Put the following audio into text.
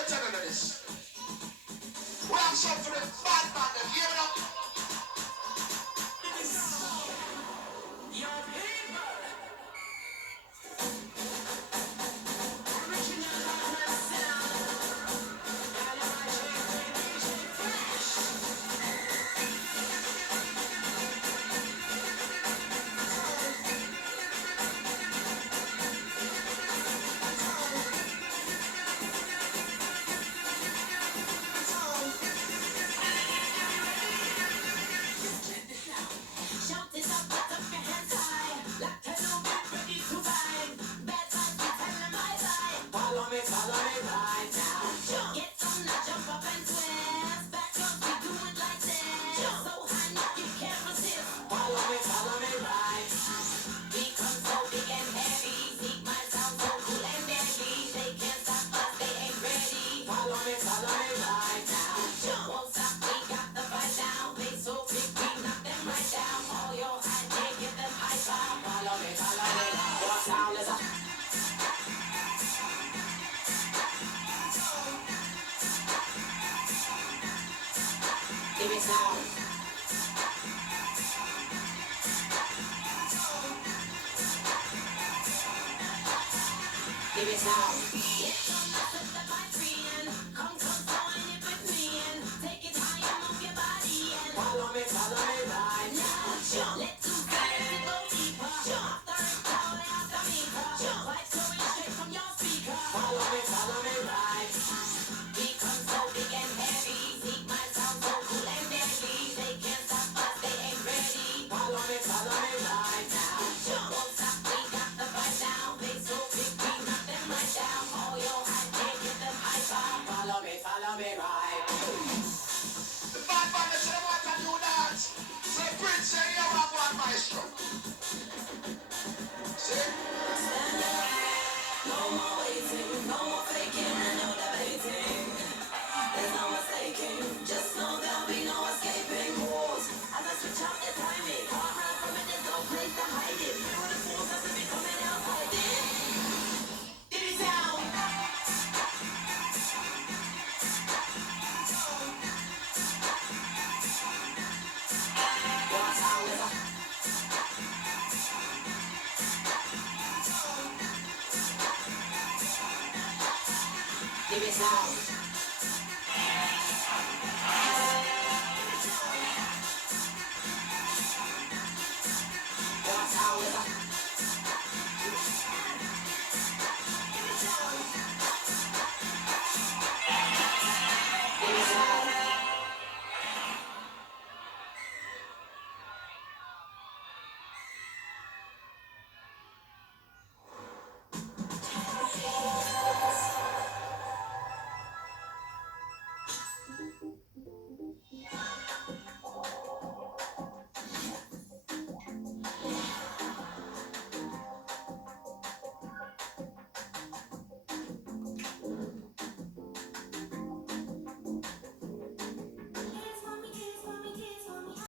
me tell you this. We have some for the bad man, them. Hear it up. Your people. Original Batman sound. Dynamite, DJ Fresh. Shout this up, put up your hands high. Like to know, get ready to ride. Bad vibes, we tell them bye-bye. Follow me right now. Jump. Get on the jump up and twist. Back up, we do it like this. Jump. So high, now you can't resist. Follow me right. We come so big and heavy. Seek my sound so cool and deadly. They can't stop us, they ain't ready. Follow me right now. Jump. Won't stop, we got the fight down. They so big, we knock them right down. All your high, they get them high five. Follow me. Your sound is up. Give it sound. Give it sound. Get on the set of my friend. Come join it with me and take it high and move your body and follow me right now. Jump. Let's do it go deeper. Jump. Third tower after me. Jump. Vibes going straight from your speaker. Follow me right. We come so big and heavy. Seek my sound so cool and deadly. They can't stop us, they ain't ready. Follow me right now. Jump. Won't stop, we got the fight down. They so big, we knock them right down. All your high, they get them high five. Follow me right. The bad man, they say what can do that. So the prince say, you have one maestro. See? Stand up. No more waiting, no more faking, and no debating. There's no mistaking, just know there'll be no escaping. Pause, as I switch up the timing. Can't run from it, there's no place to hide it. Feel the force doesn't be coming out hiding. Did it sound? Your sound is up. Give it sound.